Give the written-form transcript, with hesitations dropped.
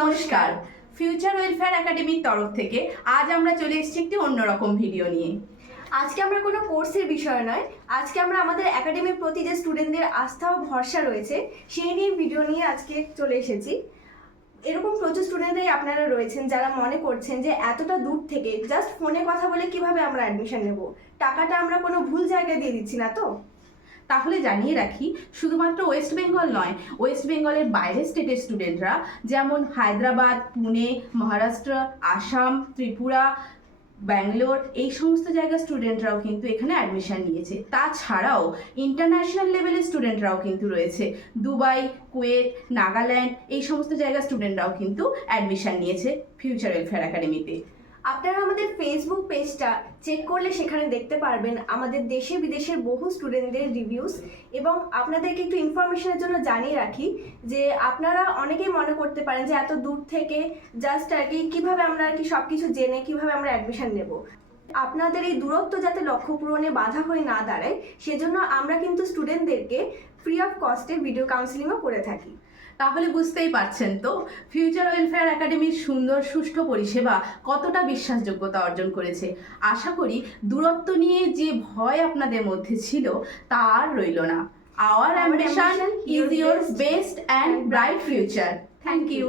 নমস্কার। Future welfare একাডেমির তরফ থেকে আজ আমরা চলে এসেছি একটি অন্যরকম ভিডিও নিয়ে। আজকে আমরা কোনো কোর্সের বিষয় নয়, আজকে আমরা আমাদের একাডেমির প্রতি যে স্টুডেন্টদের আস্থা ও ভরসা রয়েছে সেই নিয়ে ভিডিও নিয়ে আজকে চলে এসেছি। এরকম প্রচুর স্টুডেন্টরাই আপনারা রয়েছেন যারা মনে করছেন যে এতটা দূর থেকে জাস্ট ফোনে কথা বলে কিভাবে আমরা অ্যাডমিশন নেব, টাকাটা আমরা কোনো ভুল জায়গায় দিয়ে দিচ্ছি না তো? তাহলে জানিয়ে রাখি, শুধুমাত্র ওয়েস্ট বেঙ্গল নয়, ওয়েস্ট বেঙ্গলের বাইরের স্টেটের স্টুডেন্টরা যেমন হায়দ্রাবাদ, পুনে, মহারাষ্ট্র, আসাম, ত্রিপুরা, ব্যাঙ্গালোর এই সমস্ত জায়গার স্টুডেন্টরাও কিন্তু এখানে অ্যাডমিশন নিয়েছে। তাছাড়াও ইন্টারন্যাশনাল লেভেলের স্টুডেন্টরাও কিন্তু রয়েছে। দুবাই, কুয়েত, নাগাল্যান্ড এই সমস্ত জায়গার স্টুডেন্টরাও কিন্তু অ্যাডমিশন নিয়েছে ফিউচার ওয়েলফেয়ার একাডেমিতে। আপনারা আমাদের ফেসবুক পেজটা চেক করলে সেখানে দেখতে পারবেন আমাদের দেশে বিদেশের বহু স্টুডেন্টদের রিভিউস। এবং আপনাদেরকে একটু ইনফরমেশনের জন্য জানিয়ে রাখি যে আপনারা অনেকেই মনে করতে পারেন যে এত দূর থেকে জাস্ট আর কি কীভাবে আমরা আর কি সব কিছু জেনে কীভাবে আমরা অ্যাডমিশন নেব। আপনাদের এই দূরত্ব যাতে লক্ষ্য পূরণে বাধা হয়ে না দাঁড়ায় সেজন্য আমরা কিন্তু স্টুডেন্টদেরকে ফ্রি অফ কস্টে ভিডিও কাউন্সিলিংও করে থাকি। তাহলে বুঝতেই পারছেন তো ফিউচার ওয়েলফেয়ার একাডেমির সুন্দর সুষ্ঠু পরিষেবা কতটা বিশ্বাসযোগ্যতা অর্জন করেছে। আশা করি দূরত্ব নিয়ে যে ভয় আপনাদের মধ্যে ছিল তা আর রইল না। Our ambition is your best and bright future. Thank you.